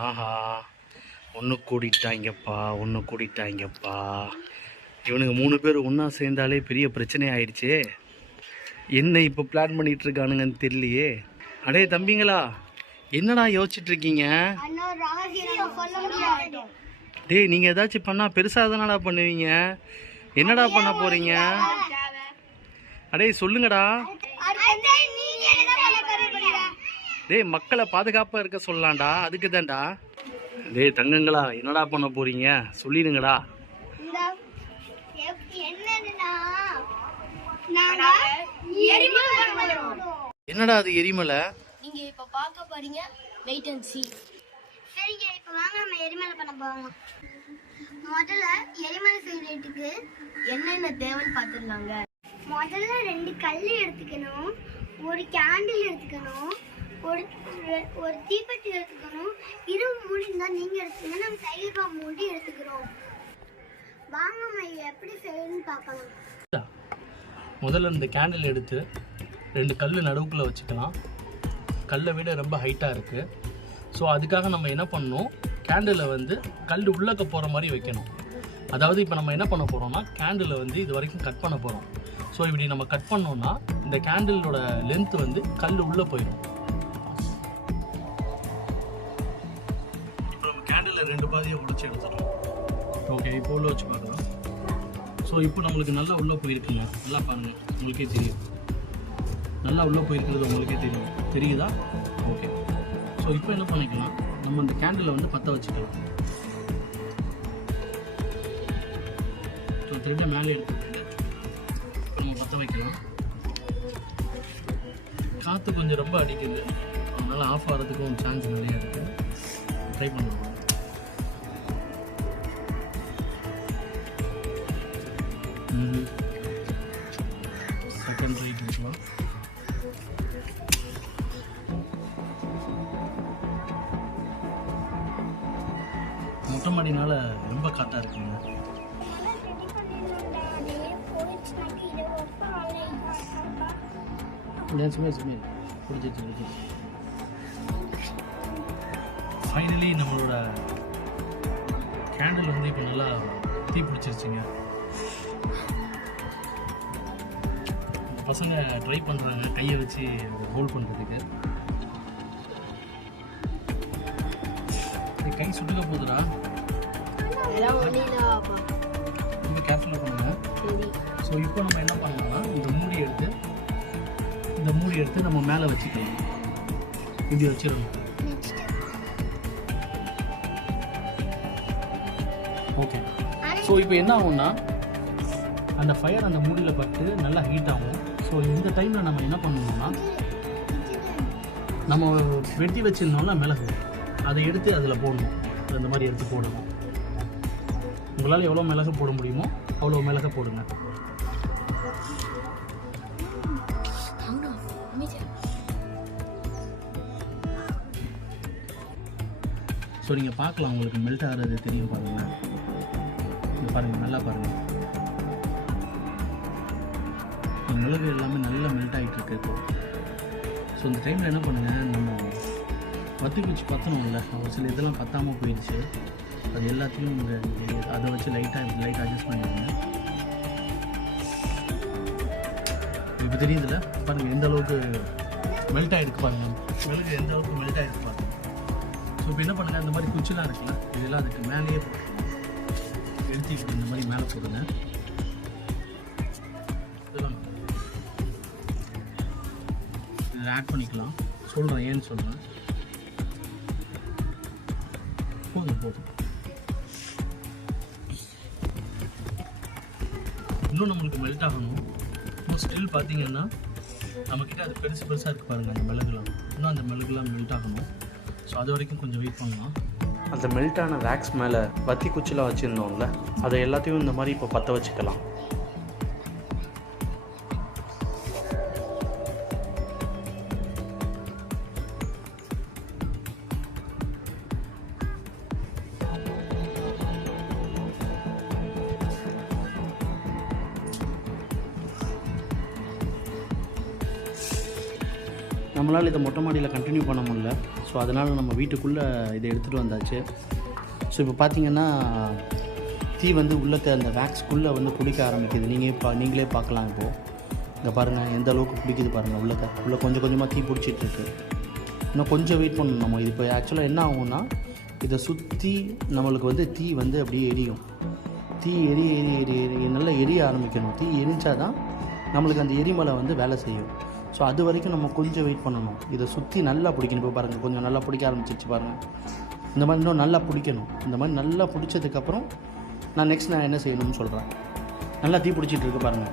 ஆஹா, ஒன்று கூடிட்டாங்கப்பா. இவனுங்க 3 பேர் ஒன்றா சேர்ந்தாலே பெரிய பிரச்சனை ஆயிடுச்சே. என்ன இப்போ பிளான் பண்ணிகிட்டு இருக்கானுங்கன்னு தெரியலையே. அடே தம்பிங்களா, என்னடா யோசிச்சுட்ருக்கீங்க? டேய், நீங்கள் ஏதாச்சும் பண்ணால் பெருசாக தானடா பண்ணுவீங்க. என்னடா பண்ண போகிறீங்க? அடே சொல்லுங்கடா. டேய், மக்களை பாதுகாப்பாக இருக்க சொல்லலாம்டா, அதுக்கு தான்டா. டேய் தங்கங்களா, என்னடா பண்ண போகிறீங்க சொல்லிடுங்கடா. என்னடா அது எரிமலை? நீங்க இப்ப பார்க்க போறீங்க, வெயிட் அண்ட் சீ. சரிங்க, இப்ப வாங்க நம்ம எரிமலை பண்ண போறோம். முதல்ல எரிமலை செய்யறதுக்கு என்னென்ன தேவைன்னு பார்த்துடலாங்க. முதல்ல 2 கல் எடுத்துக்கணும், ஒரு கேண்டில் எடுத்துக்கணும், ஒரு தீப்பெட்டி எடுத்துக்கணும். இது முடிந்தா நீங்க எடுத்துங்க, நம்ம தையல்பா மூடி எடுத்துக்கிறோம். வாங்க நம்ம எப்படி செய்யணும்னு பார்க்கலாம். முதல்ல இந்த கேண்டில் எடுத்து 2 கல் நடுவுக்குள்ளே வச்சுக்கலாம். கல்லை விட ரொம்ப ஹைட்டாக இருக்குது. ஸோ அதுக்காக நம்ம என்ன பண்ணணும், கேண்டிலை வந்து கல் உள்ளக்க போகிற மாதிரி வைக்கணும். அதாவது இப்போ நம்ம என்ன பண்ண போகிறோம்னா, கேண்டிலை வந்து இது வரைக்கும் கட் பண்ண போகிறோம். ஸோ இப்படி நம்ம கட் பண்ணோம்னா இந்த கேண்டிலோட லென்த் வந்து கல் உள்ளே போயிடும். இப்போ நம்ம கேண்டிலை 2 பாதியை உடைச்சி எடுத்துடலாம். ஓகே, இப்போ உள்ள வச்சு பார்க்கலாம். ஸோ இப்போ நம்மளுக்கு நல்லா உள்ளே போயிருக்குங்க. நல்லா பாருங்கள், உங்களுக்கே தெரியும். நல்லா உள்ளே போயிருக்கிறது உங்களுக்கே தெரியுதா? ஓகே. ஸோ இப்போ என்ன பண்ணிக்கலாம், நம்ம இந்த கேண்டிலை வந்து பற்ற வச்சுக்கலாம். ஸோ திரும்ப மேலே எடுத்துக்கிட்டு இப்போ நம்ம பற்ற வைக்கலாம். காற்று கொஞ்சம் ரொம்ப அடிக்குது, அதனால் ஆஃப் ஆகிறதுக்கும் சான்ஸ் நிறையா இருக்குது. ட்ரை பண்ணுவோம். செகண்ட் ட்ரை கொடுக்கலாம். மொட்டை மாடினால ரொம்ப காற்றா இருக்குங்க. ஃபைனலி நம்மளோட கேண்டில் வந்து இப்போ நல்லா தீ பிடிச்சிருச்சுங்க. பசங்க ட்ரை பண்ணுறாங்க கையை வச்சு ஹோல்ட் பண்ணுறதுக்கு. கை சுட்டுக்க போகுதுடா, ரொம்ப கேர்ஃபுல்லாக பண்ணுங்க. ஸோ இப்போ நம்ம என்ன பண்ணலாம்னா, இந்த மூடி எடுத்து நம்ம மேலே வச்சுக்கலாம். இப்படி வச்சிடணும். ஓகே. ஸோ இப்போ என்ன ஆகும்னா, அந்த ஃபயர் அந்த மூடியில் பட்டு நல்லா ஹீட் ஆகும். ஸோ இந்த டைமில் நம்ம என்ன பண்ணணும்னா, நம்ம வெட்டி வச்சிருந்தோம்னா மிளகு, அதை எடுத்து அதில் போடணும். இந்த மாதிரி எடுத்து போடணும். உங்களால் எவ்வளோ மிளகு போட முடியுமோ அவ்வளோ மிளகு போடுங்க. ஸோ நீங்கள் பார்க்கலாம், உங்களுக்கு மெல்ட் ஆகிறது தெரியும் பாருங்கள். பாருங்கள், நல்லா பாருங்கள், மிளகு எல்லாமே நல்லா மெல்ட் ஆகிட்டு இருக்கு இப்போ. ஸோ இந்த டைமில் என்ன பண்ணுங்கள், நம்ம வத்தி குச்சி பற்றணும்ல, ஒரு சில இதெல்லாம் பற்றாமல் போயிடுச்சு. அது எல்லாத்தையும் அதை வச்சு லைட்டாக அட்ஜஸ்ட் பண்ணிடுங்க. இப்போ தெரியுதுல்ல, பாருங்கள் எந்த அளவுக்கு மெல்ட் ஆகிருக்கு பாருங்கள், மிளகு எந்த அளவுக்கு மெல்ட் ஆகிருக்கு பாருங்கள். ஸோ இப்போ என்ன பண்ணுங்கள், இந்த மாதிரி குச்சிலாம் இருக்குல்ல, இதெல்லாம் அதுக்கு மேலேயே எடுத்துக்கிட்டு இந்த மாதிரி மேலே போடுங்க. இதெல்லாம் இதில் ஆட் பண்ணிக்கலாம். சொல்கிறேன், ஏன்னு சொல்கிறேன். போதும். இன்னும் நம்மளுக்கு மெல்ட் ஆகணும். இன்னும் ஸ்டில் பார்த்தீங்கன்னா நம்மக்கிட்ட அது பெருசாக இருக்குது பாருங்கள், அந்த மிளகுலாம். இன்னும் அந்த மிளகுலாம் மெல்ட் ஆகணும். ஸோ அது வரைக்கும் கொஞ்சம் வெயிட் பண்ணலாம். அந்த மெல்ட்டான வேக்ஸ் மேலே வத்தி குச்சிலாம் வச்சுருந்தோம்ல, அதை எல்லாத்தையும் இந்த மாதிரி இப்போ பற்ற வச்சுக்கலாம். நம்மளால் இதை மொட்டை மாடியில் கண்டினியூ பண்ண முடியல. ஸோ அதனால் நம்ம வீட்டுக்குள்ளே இதை எடுத்துகிட்டு வந்தாச்சு. ஸோ இப்போ பார்த்தீங்கன்னா தீ வந்து உள்ளக்க அந்த வேக்ஸ்க்குள்ளே வந்து பிடிக்க ஆரம்பிக்குது. நீங்களே பார்க்கலாம். இப்போது இங்கே பாருங்கள் எந்த அளவுக்கு பிடிக்குது பாருங்கள். உள்ளே கொஞ்சம் கொஞ்சமாக தீ பிடிச்சிட்ருக்கு. இன்னும் கொஞ்சம் வெயிட் பண்ணணும் நம்ம. இது இப்போ ஆக்சுவலாக என்ன ஆகும்னா இதை சுற்றி நம்மளுக்கு வந்து தீ வந்து அப்படியே எரியும். தீ எரிய நல்லா எரிய ஆரம்பிக்கணும். தீ எரிஞ்சால் தான் நம்மளுக்கு அந்த எரிமலை வந்து வேலை செய்யும். ஸோ அது வரைக்கும் நம்ம கொஞ்சம் வெயிட் பண்ணணும். இதை சுற்றி நல்லா பிடிக்கணும். இப்போ பாருங்கள் கொஞ்சம் நல்லா பிடிக்க ஆரம்பிச்சிச்சு பாருங்கள். இந்த மாதிரி இன்னும் நல்லா பிடிக்கணும். இந்த மாதிரி நல்லா பிடிச்சதுக்கப்புறம் நான் என்ன செய்யணும்னு சொல்கிறேன். நல்லா தீ பிடிச்சிட்டு இருக்கு பாருங்கள்.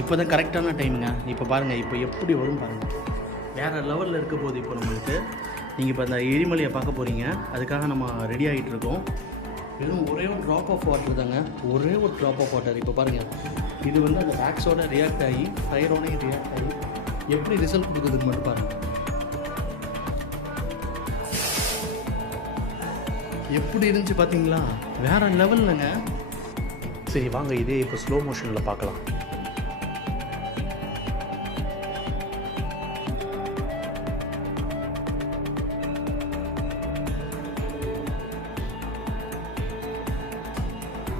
இப்போ தான் கரெக்டான டைமுங்க. இப்போ பாருங்கள் இப்போ எப்படி வரும் பாருங்கள். வேறு லெவலில் இருக்க போது இப்போ நம்மளுக்கு. நீங்கள் இப்போ அந்த எரிமலையை பார்க்க போகிறீங்க. அதுக்காக நம்ம ரெடி ஆகிட்டு இருக்கோம். வெறும் ஒரே ஒரு ட்ராப் ஆஃப் வாட்டர் தாங்க. ஒரே ஒரு ட்ராப் ஆஃப் வாட்டர். இப்போ பாருங்கள் இது வந்து அந்த வேக்ஸோட ரியாக்ட் ஆகி ஃபயரோடையும் ரியாக்ட் ஆகி எப்படி ரிசல்ட் கொடுக்குதுன்னு மட்டும் பாருங்கள். எப்படி இருந்துச்சு பார்த்தீங்களா? வேறு லெவல்லங்க. சரி வாங்க இதே இப்போ ஸ்லோ மோஷனில் பார்க்கலாம்.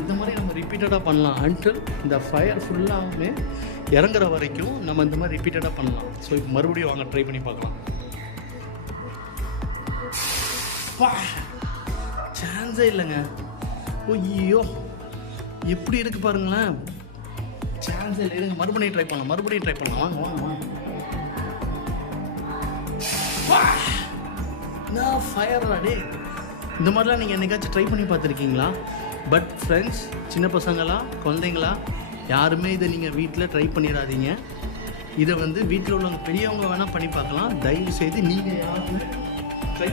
இந்த மாதிரி நம்ம ரிப்பீட்டடாக பண்ணலாம். அன்டில் இந்த ஃபயர் ஃபுல்லாகவே இறங்குற வரைக்கும் நம்ம இந்த மாதிரி ரிப்பீட்டடாக பண்ணலாம். ஸோ இப்போ மறுபடியும் வாங்க ட்ரை பண்ணி பார்க்கலாம். சான்ஸே இல்லைங்க. ஐயோ எப்படி இருக்குது பாருங்களேன். சான்ஸே இல்லை. இருங்க மறுபடியும் ட்ரை பண்ணலாம். வாங்க நான் ஃபயர் அடே. இந்த மாதிரிலாம் நீங்கள் என்னைக்காச்சும் ட்ரை பண்ணி பார்த்துருக்கீங்களா? பட் ஃப்ரெண்ட்ஸ், சின்ன பசங்களா குழந்தைங்களா யாருமே இதை நீங்கள் வீட்டில் ட்ரை பண்ணிடாதீங்க. இதை வந்து வீட்டில் உள்ளவங்க பெரியவங்க வேணால் பண்ணி பார்க்கலாம். தயவு செய்து நீங்கள் யாருமே ட்ரை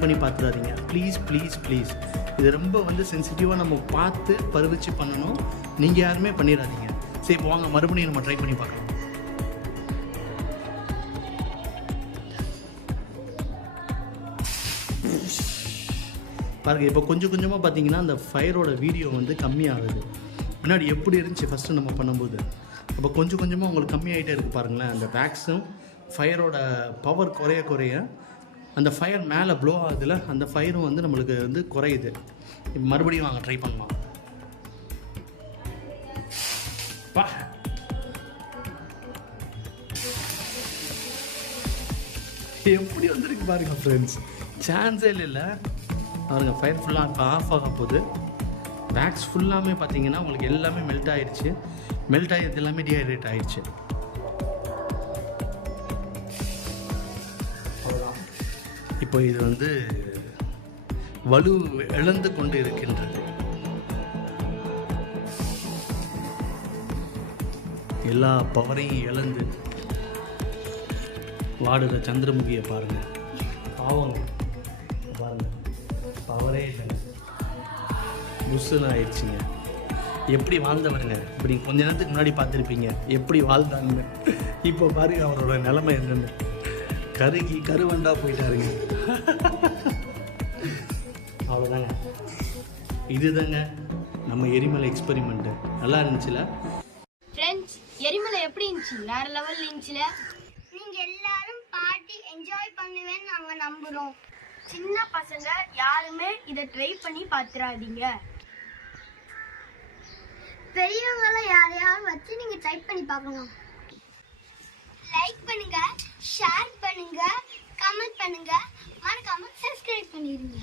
பண்ணி பார்த்துடாதீங்க. ப்ளீஸ். இது ரொம்ப வந்து சென்சிட்டிவாக நம்ம பார்த்து பருவிச்சு பண்ணணும். நீங்கள் யாருமே பண்ணிடாதீங்க. சரி இப்போ வாங்க மறுபடியும் நம்ம ட்ரை பண்ணி பார்க்கலாம். பாருங்கள் இப்போ கொஞ்சம் கொஞ்சமாக பார்த்தீங்கன்னா அந்த ஃபயரோட வீடியோ வந்து கம்மியாகுது. முன்னாடி எப்படி இருந்துச்சு ஃபஸ்ட்டு நம்ம பண்ணும்போது, அப்போ கொஞ்சம் கொஞ்சமாக உங்களுக்கு கம்மியாகிட்டே இருக்குது பாருங்களேன். அந்த வேக்ஸும் ஃபயரோட பவர் குறைய அந்த ஃபயர் மேலே ப்ளோ ஆகுதுல, அந்த ஃபயரும் வந்து நம்மளுக்கு வந்து குறையுது. இப்போ மறுபடியும் வாங்க ட்ரை பண்ணலாம். எப்படி வந்திருக்கு பாருங்க ஃப்ரெண்ட்ஸ். சான்ஸே இல்லை பாருங்கள். ஃபயர் ஃபுல்லாக இப்போ ஆஃப் ஆக போகுது. வேக்ஸ் ஃபுல்லாமே பார்த்தீங்கன்னா உங்களுக்கு எல்லாமே மெல்ட் ஆகிடுச்சு. மெல்ட் ஆகிடுது எல்லாமே டீஹைட்ரேட் ஆகிடுச்சு. இப்போ இது வந்து வலு இழந்து கொண்டு இருக்கின்றது. எல்லா பவரையும் இழந்து வாடுற சந்திரமுகியை பாருங்கள். பாவங்க பாருங்கள், பவரே இல்லைங்க. புஷ்ஷுன்னு ஆயிடுச்சுங்க. எப்படி வாழ்ந்தவருங்க இப்படி கொஞ்ச நேரத்துக்கு முன்னாடி பார்த்துருப்பீங்க எப்படி வாழ்ந்தாங்க. இப்போ பாருங்க அவரோட நிலைமை என்னென்னு. கருவண்டா போயிட்டாருங்க. அவ்வளோதாங்க. இதுதாங்க நம்ம எரிமலை எக்ஸ்பெரிமெண்ட்டு. நல்லா இருந்துச்சுல ஃப்ரெண்ட்ஸ்? எரிமலை எப்படி இருந்துச்சு? வேற லெவல்ல இருந்துச்சுல. நீங்க எல்லாரும் பார்ட்டி என்ஜாய் பண்ணுவேன்னு நாங்க நம்புறோம். சின்ன பசங்க யாருமே இதை ட்ரை பண்ணி பார்த்துறாதீங்க. பெரியவங்களை யாரையாவது வச்சு நீங்க ட்ரை பண்ணி பார்க்கலாம். லைக் பண்ணுங்க, ஷேர் பண்ணுங்க, கமெண்ட் பண்ணுங்க, மறக்காம சப்ஸ்கிரைப் பண்ணிடுங்க.